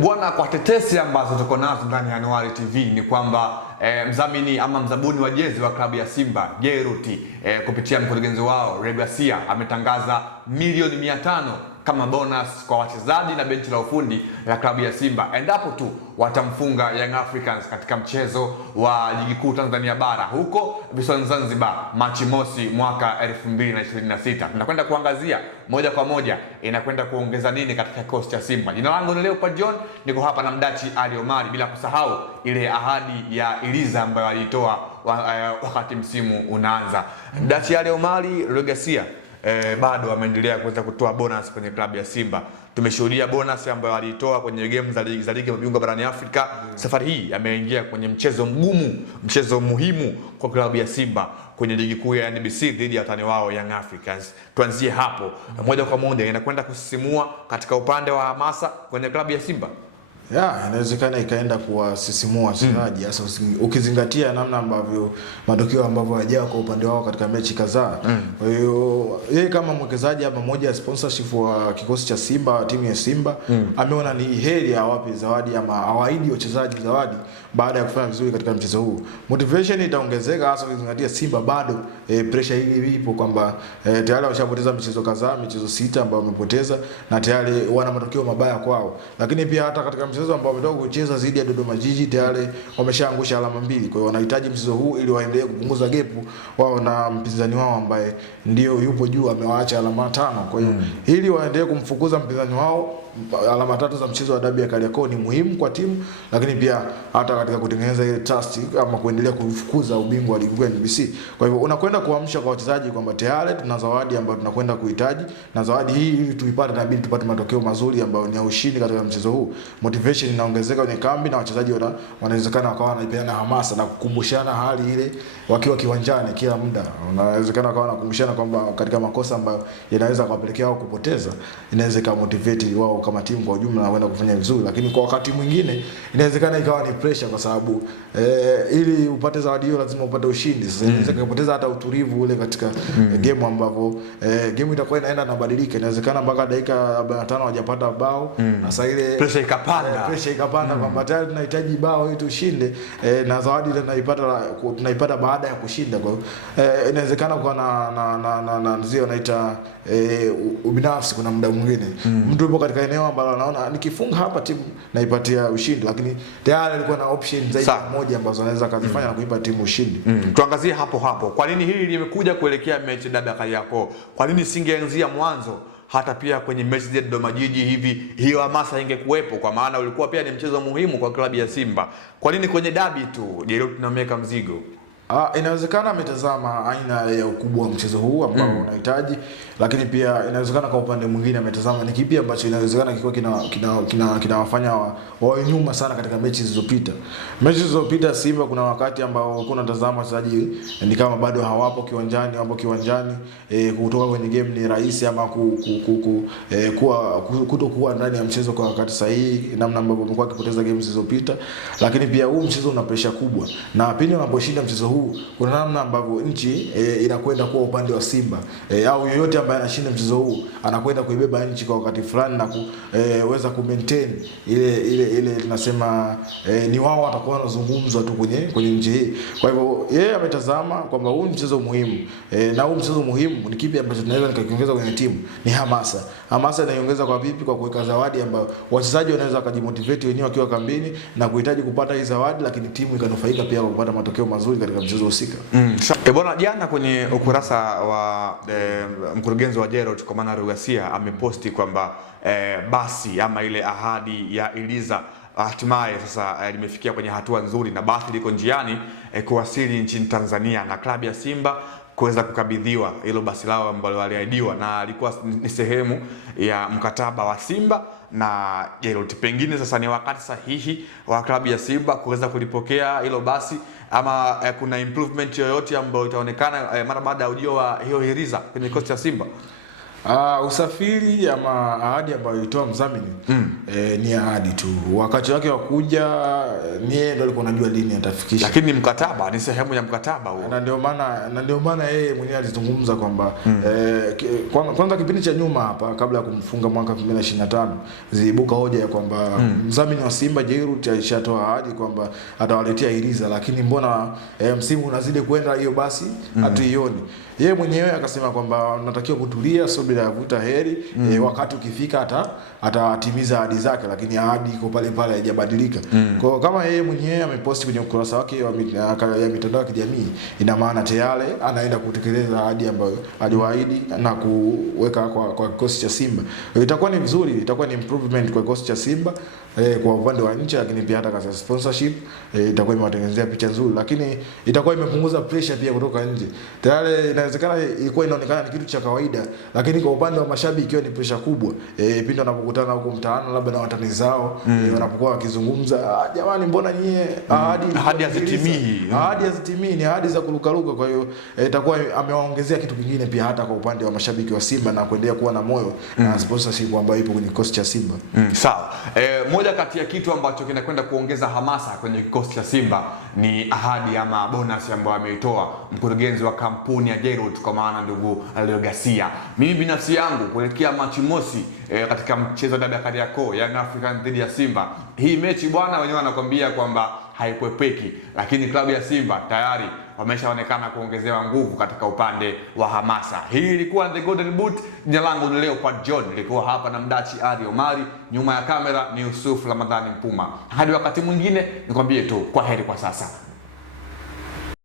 Bwana, kwa tetesi ambazo tuko nazo ndani ya Anuari TV ni kwamba mdhamini ama mzabuni wa jezi wa klabu ya Simba Jeruti kupitia mkurugenzi wao Regacia ametangaza milioni 500 kama bonus kwa wachezaji na benchi la ufundi la klabu ya Simba endapo tu watamfunga Young Africans katika mchezo wa ligi kuu Tanzania bara huko visiwani Zanzibar Machi mosi mwaka 2026. Tunakwenda kuangazia moja kwa moja inakwenda kuongeza nini katika kikosi cha Simba. Jina langu ni Leopard John, niko hapa na Mdachi Ali Omari, bila kusahau ile ahadi ya Iliza ambayo alitoa wakati msimu unaanza. Mdachi Ali Omari, Regacia bado ameendelea kuweza kutoa bonus kwenye klabu ya Simba. Tumeshuhudia bonus ambayo alitoa kwenye game za ligi ya mabingwa barani Afrika. Safari hii ameingia kwenye mchezo mgumu, mchezo muhimu kwa klabu ya Simba kwenye ligi kuu ya NBC dhidi ya watani wao Young Africans. Tuanzie hapo. Moja kwa moja inakwenda kusisimua katika upande wa hamasa kwenye klabu ya Simba. Inawezekana ikaenda kuwasisimua wachezaji hasa ukizingatia namna ambavyo matokeo ambavyo hayajawa kwa upande wao katika mechi kadhaa. Kwa hiyo yeye kama mwekezaji ama moja ya sponsorship wa kikosi cha Simba, timu ya Simba, ameona ni heri awape zawadi ama awaahidi wachezaji zawadi baada ya kufanya vizuri katika mchezo huu. Motivation itaongezeka hasa ukizingatia Simba bado pressure hii ipo kwamba tayari washapoteza michezo kadhaa, michezo 6 ambayo wamepoteza na tayari wana matokeo mabaya kwao. Lakini pia hata katika mchezo ambao wametoka kucheza dhidi ya Dodoma Jiji tayari wameshaangusha alama 2. Kwa hiyo wanahitaji mchezo huu ili waendelee kupunguza gap wao na mpinzani wao ambaye ndio yupo juu, amewaacha alama 5. Kwa hiyo ili waendelee kumfukuza mpinzani wao, alama 3 za mchezo wa dabi ya Kariakoo ni muhimu kwa timu, lakini pia hata katika kutengeneza ile trust ama kuendelea kufukuza ubingwa wa ligi kuu ya NBC. Kwa hivyo unakwenda kuamsha kwa wachezaji kwamba tayari tuna zawadi ambayo tunakwenda kuhitaji, na zawadi hii ili tuipate inabidi tupate matokeo mazuri ambayo ni ya ushindi katika mchezo huu. Motivation inaongezeka kwenye kambi na wachezaji wanawezekana wakawa wanaipeana hamasa na kukumbushana hali ile wakiwa kiwanjani kila muda. Unawezekana wakawa wanakumbushana kwamba katika makosa ambayo yanaweza kuwapelekea wao kupoteza, inaweza ikamotivate wao kama timu kwa ujumla na kwenda kufanya vizuri. Lakini kwa wakati mwingine inawezekana ikawa ni pressure kwa sababu ili upate zawadi hiyo lazima upate ushindi. Sasa inaweza kupoteza hata utulivu ule katika game ambapo game itakuwa inaenda na badilika. Inawezekana mpaka dakika 45 hawajapata bao na sasa ile pressure ikapanda kwamba tayari tunahitaji bao ili tushinde, na zawadi ile tunaipata baada ya kushinda. Kwa hiyo inawezekana kwa na nzio naita ubinafsi. Kuna muda mwingine mtu yupo katika eneo ambalo anaona nikifunga hapa timu naipatia ushindi, lakini tayari alikuwa na option zaidi moja ambazo anaweza kuzifanya na kuipa timu ushindi. Tuangazie hapo kwa nini hili limekuja kuelekea mechi dabi ya Kariakoo? Kwa nini singeanzia mwanzo hata pia kwenye mechi za Dodoma Jiji hivi? Hiyo hamasa ingekuwepo, kwa maana ulikuwa pia ni mchezo muhimu kwa klabu ya Simba. Kwa nini kwenye dabi tu Jeruti tunameka mzigo? Inawezekana ametazama aina ya ukubwa wa mchezo huu ambao unahitaji, lakini pia inawezekana kwa upande mwingine ametazama ni kipi ambacho inawezekana kilikuwa kinawafanya wawe nyuma sana katika mechi zilizopita. Mechi zilizopita Simba kuna wakati ambao kuna tazama wachezaji ni kama bado hawapo kiwanjani, kutoka kwenye game ni rahisi ama kutokuwa ndani ya mchezo kwa wakati sahihi, namna ambavyo wamekuwa wakipoteza game zilizopita. Lakini pia huu mchezo una pressure kubwa, na pindi unaposhinda mchezo huu kuna namna ambavyo nchi inakwenda kuwa upande wa Simba, au yoyote ambaye anashinda mchezo huu anakwenda kuibeba nchi kwa wakati fulani na kuweza ku maintain ile tunasema ni wao watakuwa wanazungumzwa tu kwenye nchi hii. Kwa hivyo yeye ametazama kwamba huu mchezo muhimu, na huu mchezo muhimu ni kipi ambacho tunaweza nikakiongeza kwenye timu? Ni hamasa. Hamasa inaiongeza kwa vipi? Kwa kuweka zawadi ambayo wachezaji wanaweza kujimotivate wenyewe wakiwa kambini na kuhitaji kupata hii zawadi, lakini timu ikanufaika pia kwa kupata matokeo mazuri katika mchezo husika. Bwana, jana kwenye ukurasa wa mkurugenzi wa Jeruti kwa maana Regacia ameposti kwamba basi ama ile ahadi ya Iliza hatimaye sasa limefikia kwenye hatua nzuri na basi liko njiani kuwasili nchini Tanzania na klabu ya Simba kuweza kukabidhiwa hilo basi lao ambalo waliahidiwa na alikuwa ni sehemu ya mkataba wa Simba na Jeruti. Pengine sasa ni wakati sahihi wa klabu ya Simba kuweza kulipokea hilo basi, ama kuna improvement yoyote ambayo itaonekana mara baada ya ujio wa hiyo Iliza kwenye kocha ya Simba? Usafiri ama ahadi ambayo ilitoa mdhamini ni ahadi tu. Wakati wake wa kuja ni yeye ndo alikuwa anajua lini atafikisha. Lakini mkataba ni sehemu ya mkataba huo. Na ndio maana yeye mwenyewe alizungumza kwamba kwanza kipindi cha nyuma hapa kabla ya kumfunga mwaka 2025 ziliibuka hoja ya kwamba mdhamini wa Simba Jairut alishatoa ahadi kwamba atawaletea Iriza, lakini mbona msimu unazidi kwenda, hiyo basi hatuioni. Yeye mwenyewe akasema kwamba natakiwa kutulia, subira ya vuta heri, wakati ukifika atatimiza ahadi zake, lakini ahadi iko pale pale haijabadilika. Kwa kama yeye mwenyewe ameposti kwenye ukurasa wake ya mitandao ya kijamii, ina maana tayari anaenda kutekeleza ahadi ambayo aliwaahidi na kuweka kwa kikosi cha Simba. Itakuwa ni vizuri, itakuwa ni improvement kwa kikosi cha Simba kwa upande wa nje, lakini pia hata kwa sponsorship itakuwa imewatengenezea picha nzuri, lakini itakuwa imepunguza pressure pia kutoka nje. Tayari inawezekana ilikuwa inaonekana ni kitu cha kawaida, lakini kwa upande wa mashabiki ikiwa ni pressure kubwa pindi wanapokutana huko mtaani labda na watani zao wanapokuwa wakizungumza, jamani mbona nyie ahadi hazitimii, ni ahadi za kurukaruka. Kwa hiyo itakuwa amewaongezea kitu kingine pia hata kwa upande wa mashabiki wa Simba na kuendelea kuwa na moyo na sponsorship ambayo ipo kwenye kikosi cha Simba. Sawa. Moja kati ya kitu ambacho kinakwenda kuongeza hamasa kwenye kikosi cha Simba ni ahadi ama bonus ambayo ameitoa mkurugenzi wa kampuni ya Jairut, kwa maana ndugu Legacia. Mimi binafsi yangu kuelekea Machi mosi katika mchezo wa dabi ya Kariakoo Young African dhidi ya Simba, hii mechi bwana, wenyewe wanakuambia kwamba haikwepeki, lakini klabu ya Simba tayari wameshaonekana kuongezewa nguvu katika upande wa hamasa. Hii ilikuwa The Golden Boot. Jina langu ni Leopard John, nilikuwa hapa na Mdachi Ali Omari, nyuma ya kamera ni Yusuf Ramadhani Mpuma. Hadi wakati mwingine nikwambie tu kwa heri kwa sasa.